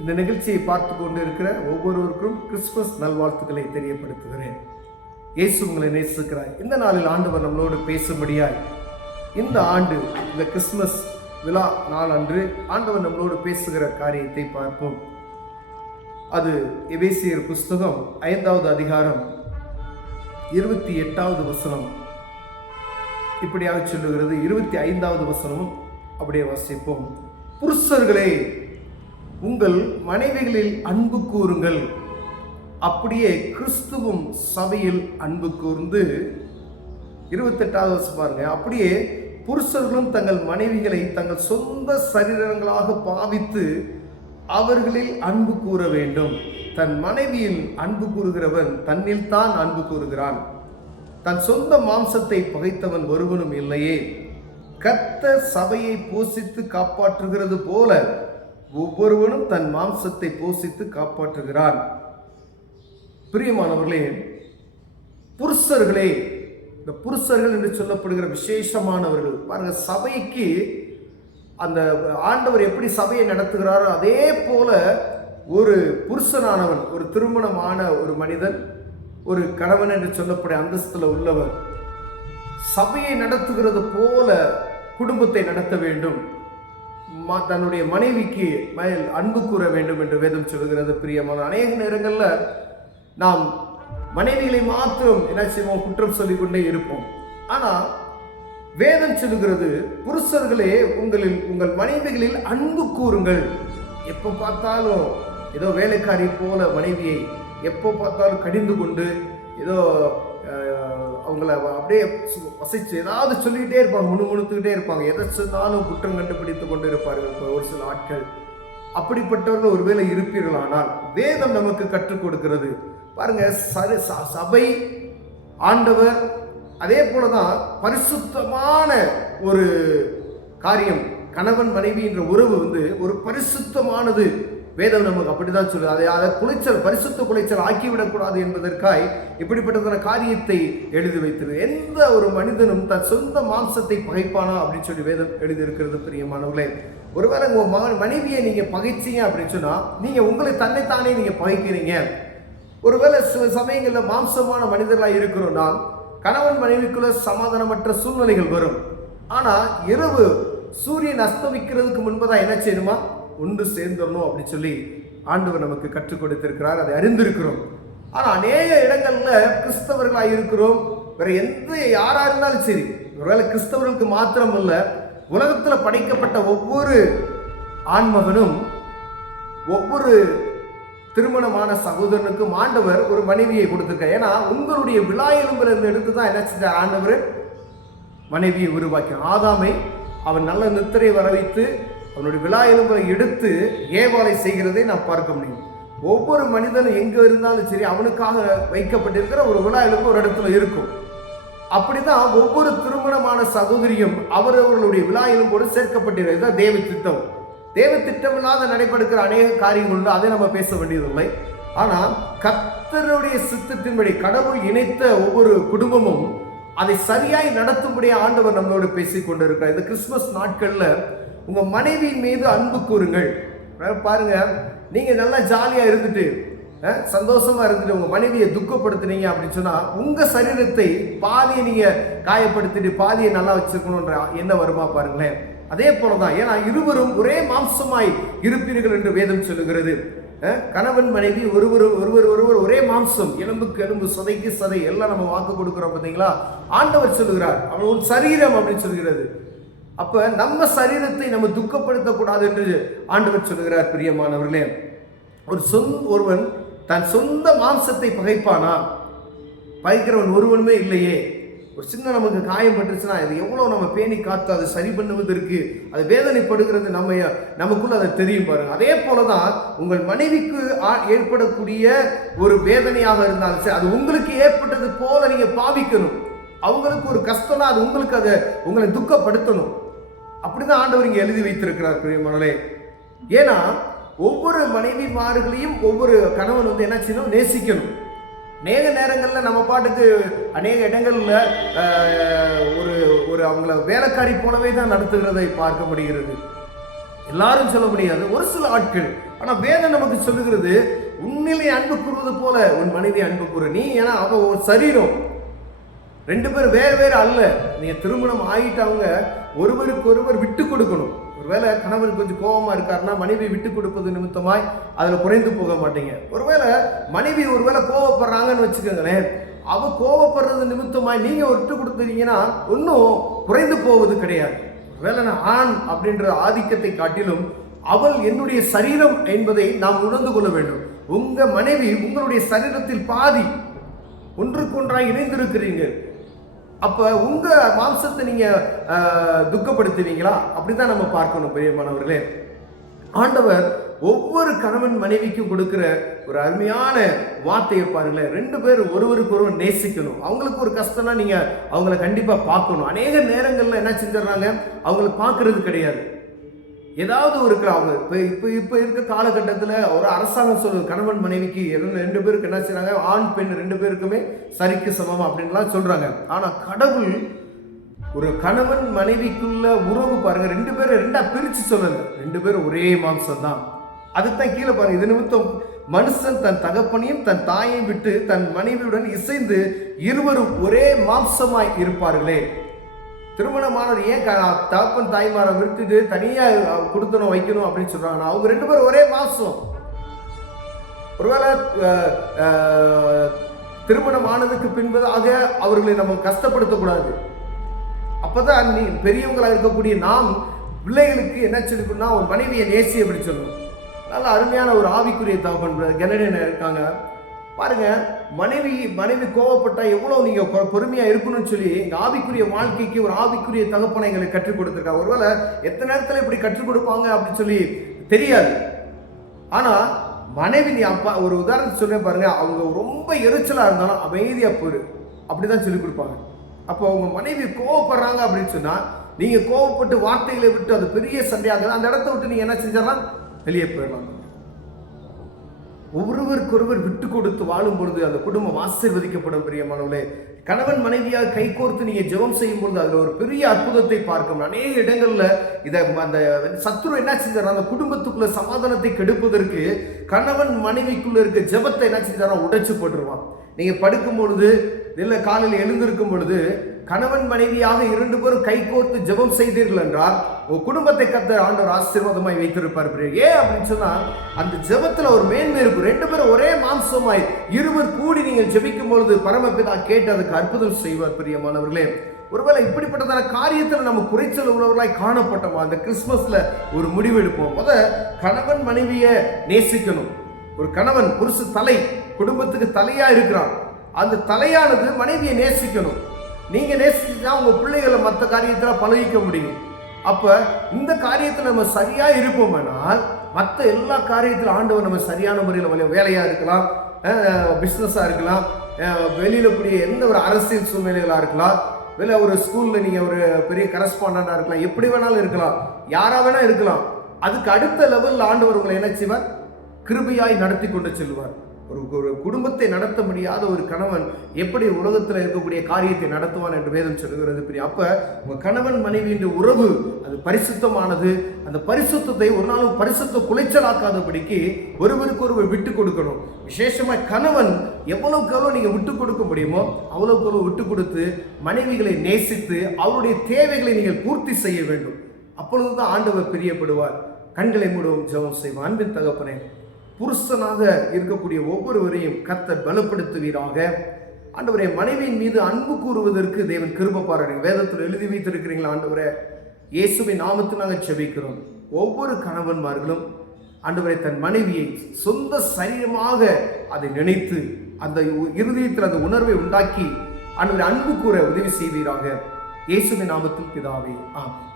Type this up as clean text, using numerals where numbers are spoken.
இந்த நிகழ்ச்சியை பார்த்து கொண்டு இருக்கிற ஒவ்வொருவருக்கும் கிறிஸ்துமஸ் நல்வாழ்த்துக்களை தெரியப்படுத்துகிறேன். இயேசு உங்களை நேசிக்கிறார். இந்த நாளில் ஆண்டவர் நம்மளோடு பேசும்படியாய் இந்த ஆண்டு இந்த கிறிஸ்துமஸ் விழா நாள் அன்று ஆண்டவர் நம்மளோடு பேசுகிற காரியத்தை பார்ப்போம். அது எபேசியர் புஸ்தகம் 5வது அதிகாரம் 28வது வசனம் இப்படியாக சொல்லுகிறது. 25வது வசனமும் அப்படியே வாசிப்போம். புருஷர்களே, உங்கள் மனைவிகளில் அன்பு கூறுங்கள், அப்படியே கிறிஸ்துவும் சபையில் அன்பு கூர்ந்து. 28வது வருஷம் பாருங்க. அப்படியே புருஷர்களும் தங்கள் மனைவிகளை தங்கள் சொந்த சரீரங்களாக பாவித்து அவர்களில் அன்பு கூற வேண்டும். தன் மனைவியில் அன்பு கூறுகிறவன் தன்னில் தான் அன்பு கூறுகிறான். தன் சொந்த மாம்சத்தை பகைத்தவன் ஒருவனும் இல்லையே. கர்த்தர் சபையை போஷித்து காப்பாற்றுகிறது போல ஒவ்வொருவனும் தன் மாம்சத்தை போஷித்து காப்பாற்றுகிறான். பிரியமானவர்களே, புருஷர்களே, இந்த புருஷர்கள் என்று சொல்லப்படுகிற விசேஷமானவர்கள் பாருங்க. சபைக்கு அந்த ஆண்டவர் எப்படி சபையை நடத்துகிறாரோ அதே போல ஒரு புருஷனானவன், ஒரு திருமணமான ஒரு மனிதன், ஒரு கணவன் என்று சொல்லக்கூடிய அந்தஸ்துல உள்ளவர் சபையை நடத்துகிறது போல குடும்பத்தை நடத்த வேண்டும். தன்னுடைய மனைவிக்கு மேல் அன்பு கூற வேண்டும் என்று வேதம் சொல்கிறது. பிரியமான அநேக நேரங்கள்ல நாம் மனைவிகளை மாத்திரம் என்ன செய்வோம், குற்றம் சொல்லிக்கொண்டே இருப்போம். ஆனா வேதம் சொல்லுகிறது, புருஷர்களே உங்கள் மனைவிகளில் அன்பு கூறுங்கள். எப்போ பார்த்தாலும் ஏதோ வேலைக்காரி போல மனைவியை எப்போ பார்த்தாலும் கடிந்து கொண்டு ஏதோ அவங்கள அப்படியே வசைச்சு ஏதாவது சொல்லிக்கிட்டே இருப்பாங்க, முணுமுணுத்துக்கிட்டே இருப்பாங்க. எதை சொன்னாலும் குற்றம் கண்டுபிடித்து கொண்டு இருப்பார்கள் ஒரு சில ஆட்கள். அப்படிப்பட்டவர்கள் ஒருவேளை இருப்பீர்களானால் வேதம் நமக்கு கற்றுக் கொடுக்கிறது. பாருங்க, சபை, ஆண்டவர், அதே போலதான் பரிசுத்தமான ஒரு காரியம். கணவன் மனைவி என்ற உறவு ஒரு பரிசுத்தமானது. வேதம் நமக்கு அப்படிதான் சொல்லுது. அதை குலைச்சல், பரிசுத்த குலைச்சல் ஆக்கிவிடக்கூடாது என்பதற்காய் இப்படிப்பட்டதான காரியத்தை எழுதி வைத்தது. எந்த ஒரு மனிதனும் தன் சொந்த மாம்சத்தை பகைப்பானா அப்படின்னு சொல்லி வேதம் எழுதி இருக்கிறது. பிரியமானவர்களே, ஒருவேளை உங்க மனைவியை நீங்க பகைச்சீங்க அப்படின்னு சொன்னா நீங்க உங்களை தன்னைத்தானே நீங்க பகைக்கிறீங்க. ஒருவேளை சில சமயங்களில் மாம்சமான மனிதர்களாக இருக்கிறோம்னா கணவன் மனைவிக்குள்ள சமாதானமற்ற சூழ்நிலைகள் வரும். ஆனா இரவு சூரியன் அஸ்தமிக்கிறதுக்கு முன்பதான் என்ன செய்யணுமா, ஒன்று சேர்ந்துடணும் அப்படின்னு சொல்லி ஆண்டவர் நமக்கு கற்றுக் கொடுத்திருக்கிறார். அதை அறிந்திருக்கிறோம். ஆனா அநேக இடங்கள்ல கிறிஸ்தவர்களாக இருக்கிறோம். வேற யாரா இருந்தாலும் சரி, ஒருவேளை கிறிஸ்தவர்களுக்கு மாத்திரம் இல்ல, உலகத்துல படைக்கப்பட்ட ஒவ்வொரு ஆண்மகனும் ஒவ்வொரு திருமணமான சகோதரனுக்கும் ஆண்டவர் ஒரு மனைவியை கொடுத்திருக்கார். ஏன்னா உங்களுடைய விழா எலும்புல இருந்து எடுத்து தான் என்ன செஞ்ச ஆண்டவர் மனைவியை உருவாக்கினார். ஆதாமை அவன் நல்ல நித்திரை வர வைத்து அவனுடைய விழா எலும்பை எடுத்து ஏவாளை செய்கிறதை நாம் பார்க்க முடியும். ஒவ்வொரு மனிதனும் எங்க இருந்தாலும் சரி அவனுக்காக வைக்கப்பட்டிருக்கிற ஒரு விழா எலும்பு ஒரு இடத்துல இருக்கும். அப்படிதான் ஒவ்வொரு திருமணமான சகோதரியும் அவர்களுடைய விழா எலும்போடு சேர்க்கப்பட்டிருக்கிறது. தேவ திட்டம். தேவ திட்டமில்லாத நடைபெறுகிற அநேக காரியங்கள் உண்டு. அதை நம்ம பேச வேண்டியதில்லை. ஆனால் கர்த்தருடைய சித்தத்தின்படி கடவுள் இணைத்த ஒவ்வொரு குடும்பமும் அதை சரியாய் நடத்தும்படிய ஆண்டவர் நம்மளோடு பேசிக் கொண்டிருக்கிறார். இந்த கிறிஸ்துமஸ் நாட்கள்ல உங்க மனைவியின் மீது அன்பு கூறுங்கள். பாருங்க, நீங்க நல்லா ஜாலியா இருந்துட்டு சந்தோஷமா இருந்துட்டு உங்க மனைவியை துக்கப்படுத்தினீங்க அப்படின்னு சொன்னா உங்க சரீரத்தை பாதியை நீங்க காயப்படுத்திட்டு பாதியை நல்லா வச்சிருக்கணும்ன்ற என்ன வருமா பாருங்களேன். அதே போலதான், ஏன்னா இருவரும் ஒரே மாம்சமாய் இருப்பீர்கள் என்று வேதம் சொல்லுகிறது. கணவன் மனைவி ஒருவர் ஒரே மாம்சம், எலும்புக்கு எலும்பு, சதைக்கு சதை, எல்லாம் நம்ம வாக்கு கொடுக்கிறோம் பார்த்தீங்களா. ஆண்டவர் சொல்லுகிறார் அவன் ஒரு சரீரம் அப்படின்னு சொல்கிறது. அப்ப நம்ம சரீரத்தை நம்ம துக்கப்படுத்தக்கூடாது என்று ஆண்டவர் சொல்லுகிறார். பிரியமானவர்களே, ஒருவன் தன் சொந்த மாம்சத்தை பகைப்பானா? பகைக்கிறவன் ஒருவனுமே இல்லையே. ஒரு சின்ன நமக்கு காயம் பட்டுச்சுன்னா இது எவ்வளவு நம்ம பேணி காத்து அதை சரி பண்ணுவதற்கு அது வேதனைப்படுகிறது நமக்குள்ள அதை தெரியும் பாருங்க. அதே போலதான் உங்கள் மனைவிக்கு ஏற்படக்கூடிய ஒரு வேதனையாக இருந்தாலும் சரி அது உங்களுக்கு ஏற்பட்டது போல நீங்க பாவிக்கணும். அவங்களுக்கு ஒரு கஷ்டம்னா அது உங்களுக்கு அதை உங்களை துக்கப்படுத்தணும். அப்படிதான் ஆண்டவர் இங்க எழுதி வைத்திருக்கிறார். பிரியமானவர்களே, ஏன்னா ஒவ்வொரு மனைவிமார்களையும் ஒவ்வொரு கணவன் என்ன செய்யணும், நேசிக்கணும். அநேக நேரங்களில் நம்ம பாட்டுக்கு அநேக இடங்களில் ஒரு ஒரு அவங்கள வேலைக்காரி போலவே தான் நடத்துகிறதை பார்க்க முடிகிறது. எல்லாரும் சொல்ல முடியாது, ஒரு சில ஆட்கள். ஆனா வேதம் நமக்கு சொல்லுகிறது, உன்னிலே அன்பு கூறுவது போல உன் மனைவி அன்பு கூறு. நீ ஏன்னா அவ ஒரு சரீரம், ரெண்டு பேரும் வேறு வேறு அல்ல. நீங்க திருமணம் ஆகிட்டவங்க ஒருவருக்கு ஒருவர் விட்டு கொடுக்கணும். ஒருவேளை கணவர் கொஞ்சம் கோபமா இருக்காருன்னா மனைவி விட்டு கொடுப்பது நிமித்தமாய் அதுல குறைந்து போக மாட்டீங்க. ஒருவேளை மனைவி ஒருவேளை கோவப்படுறாங்கன்னு வச்சுக்கோங்களேன், அவ கோவப்படுறது நிமித்தமாய் நீங்க விட்டு கொடுத்துட்டீங்கன்னா ஒன்றும் குறைந்து போவது கிடையாது. ஒருவேளை நான் ஆண் அப்படின்ற ஆதிக்கத்தை காட்டிலும் அவள் என்னுடைய சரீரம் என்பதை நாம் உணர்ந்து கொள்ள வேண்டும். உங்க மனைவி உங்களுடைய சரீரத்தில் பாதி, ஒன்றுக்கொன்றாய் இணைந்திருக்கிறீங்க. அப்ப உங்க மாம்சத்தை நீங்க துக்கப்படுத்துவீங்களா? அப்படிதான் நம்ம பார்க்கணும் பிரியமானவர்களே. ஆண்டவர் ஒவ்வொரு கணவன் மனைவிக்கும் கொடுக்கிற ஒரு அருமையான வார்த்தையை பாருங்களேன். ரெண்டு பேரும் ஒருவருக்கு ஒருவர் நேசிக்கணும். அவங்களுக்கு ஒரு கஷ்டம்னா நீங்க அவங்கள கண்டிப்பா பார்க்கணும். அநேக நேரங்கள்ல என்ன செஞ்சிடறாங்க, அவங்கள பார்க்கறது கிடையாது. ஏதாவது இருக்கிறாங்க. இப்போ இருக்க காலகட்டத்தில் ஒரு அரசாங்கம் சொல்லுது, கணவன் மனைவிக்கு ரெண்டு பேருக்கு என்ன செய்றாங்க, ஆண் பெண் ரெண்டு பேருக்குமே சரிக்கு சமம் அப்படின்லாம் சொல்றாங்க. ஆனா கடவுள் ஒரு கணவன் மனைவிக்குள்ள உறவு பாருங்க, ரெண்டு பேரும் ரெண்டா பிரிச்சு சொல்லல, ரெண்டு பேரும் ஒரே மாம்சம் தான். அதுதான் கீழே பாருங்க, இது நிமித்தம் மனுஷன் தன் தகப்பனையும் தன் தாயையும் விட்டு தன் மனைவியுடன் இசைந்து இருவரும் ஒரே மாம்சமாய் இருப்பார்களே. திருமணமானது ஏன் தகப்பன் தாய்மாரை விட்டுட்டு தனியா கொடுத்தணும் வைக்கணும் அப்படின்னு சொல்றாங்கன்னா, அவங்க ரெண்டு பேரும் ஒரே மாசம். ஒருவேளை திருமணம் ஆனதுக்கு பின்பதாக அவர்களை நம்ம கஷ்டப்படுத்தக்கூடாது. அப்பதான் நீ பெரியவங்களா இருக்கக்கூடிய நாம் பிள்ளைகளுக்கு என்ன சொல்லிக்கணும்னா, ஒரு மனைவியை நேசி அப்படி சொல்லணும். நல்ல அருமையான ஒரு ஆவிக்குரிய தகப்பன் கனடியன் இருக்காங்க பாருங்க. மனைவி கோவப்பட்டா எவ்வளவு நீங்க பொறுமையா இருக்கணும்னு சொல்லி இந்த ஆவிக்குரிய வாழ்க்கைக்கு ஒரு ஆவிக்குரிய தகப்பனை எங்களுக்கு கற்றுக் கொடுத்துருக்காங்க. ஒருவேளை எத்தனை நேரத்துல இப்படி கற்றுக் கொடுப்பாங்க அப்படின்னு சொல்லி தெரியாது. ஆனா மனைவி, நீ அப்பா ஒரு உதாரணத்தை சொல்றேன் பாருங்க, அவங்க ரொம்ப எரிச்சலா இருந்தாலும் அமைதியா போயிரு அப்படிதான் சொல்லி கொடுப்பாங்க. அப்போ அவங்க மனைவி கோவப்படுறாங்க அப்படின்னு சொன்னா, நீங்க கோவப்பட்டு வார்த்தைகளை விட்டு அது பெரிய சண்டையாக அந்த இடத்த விட்டு நீங்க என்ன செஞ்சிடலாம், வெளியே போயிடலாம். ஒருவருக்கொருவர் விட்டு கொடுத்து வாழும் பொழுது அந்த குடும்பம் ஆசீர்வதிக்கப்படும். பிரியமானவர்களே, கணவன் மனைவியாக கைகோர்த்து நீங்க ஜெபம் செய்யும் பொழுது அதுல ஒரு பெரிய அற்புதத்தை பார்க்கணும். அநேக இடங்கள்ல அந்த சத்துரு என்ன செஞ்சாரோ, அந்த குடும்பத்துக்குள்ள சமாதானத்தை கெடுப்பதற்கு கணவன் மனைவிக்குள்ள இருக்க ஜெபத்தை என்ன செஞ்சாரோ உடைச்சு போட்டுருவான். நீங்க படுக்கும் பொழுது இல்ல காலையில் எழுந்திருக்கும் பொழுது கணவன் மனைவியாக இரண்டு பேரும் கைகோர்த்து ஜெபம் செய்தீர்கள் என்றால் உங்க குடும்பத்தை கர்த்தர் ஆண்டவர் ஆசீர்வாதமாய் வைத்திருப்பார். ஏன் அப்படின்னு சொன்னா, அந்த ஜெபத்துல ஒரு மேன்மை இருக்கும். ரெண்டு பேரும் ஒரே மாம்சமாய் இருவர் கூடி நீங்கள் ஜெபிக்கும் பொழுது பரமபிதா கேட்டு அதுக்கு அற்புதம் செய்வார். பிரியமானவர்களே, ஒருவேளை இப்படிப்பட்டதான காரியத்தில் நம்ம குறைச்சல் உள்ளவர்களாய் காணப்பட்டோமா? அந்த கிறிஸ்துமஸ்ல ஒரு முடிவு எடுப்போம். கணவன் மனைவியை நேசிக்கணும். ஒரு கணவன் புருஷ தலை, குடும்பத்துக்கு தலையா இருக்கிறான். அந்த தலையானது மனைவியை நேசிக்கணும். நீங்க நேசிச்சா உங்க பிள்ளைகளை மற்ற காரியத்துல பழகிக்க முடியும். அப்ப இந்த காரியத்துல நம்ம சரியா இருப்போம்னால் மற்ற எல்லா காரியத்திலும் ஆண்டவர் நம்ம சரியான முறையில், வேலையா இருக்கலாம், பிசினஸா இருக்கலாம், வெளியில கூடிய எந்த ஒரு அரசியல் சூழ்நிலைகளா இருக்கலாம், வெளில ஒரு ஸ்கூல்ல நீங்க ஒரு பெரிய கரஸ்பாண்டா இருக்கலாம், எப்படி வேணாலும் இருக்கலாம், யாரா வேணா இருக்கலாம். அதுக்கு அடுத்த லெவல்ல ஆண்டவர் உங்களை என்ன செய்வார், கிருபையாய் நடத்தி கொண்டு செல்வார். ஒரு குடும்பத்தை நடத்த முடியாத ஒரு கணவன் எப்படி உலகத்தில் இருக்கக்கூடிய காரியத்தை நடத்துவான் என்று வேதம் சொல்லுகிறது. அப்ப உங்க கணவன் மனைவியின் உறவு அது பரிசுத்தமானது. அந்த பரிசுத்தத்தை ஒரு நாளும் பரிசுத்த குலைச்சலாக்காதபடிக்கு ஒருவருக்கு ஒருவர் விட்டு கொடுக்கணும். விசேஷமா கணவன் எவ்வளவுக்கு எவ்வளவு நீங்க விட்டு கொடுக்க முடியுமோ அவ்வளவுக்கு எவ்வளவு விட்டு கொடுத்து மனைவிகளை நேசித்து அவருடைய தேவைகளை நீங்கள் பூர்த்தி செய்ய வேண்டும். அப்பொழுதுதான் ஆண்டவர் பிரியப்படுவார். கண்களை மூடவும் ஜெபம் செய்வோம். அன்பின் தகப்பனே, புருஷனாக இருக்கக்கூடிய ஒவ்வொருவரையும் கர்த்தர் பலப்படுத்துவீராக. ஆண்டவரே, மனைவியின் மீது அன்பு கூறுவதற்கு தேவன் கிருபை பாருங்க. வேதத்தில் எழுதி வைத்திருக்கிறீங்களா ஆண்டவரே? இயேசுவின் நாமத்தில் நாங்கள் ஜெபிக்கிறோம். ஒவ்வொரு கணவன்மார்களும் ஆண்டவரே தன் மனைவியை சொந்த சரீரமாக அதை நினைத்து அந்த இருதயத்தில் அந்த உணர்வை உண்டாக்கி ஆண்டவரே அன்பு கூற உதவி செய்வீராக. இயேசுவின் நாமத்தில் பிதாவே, ஆமென்.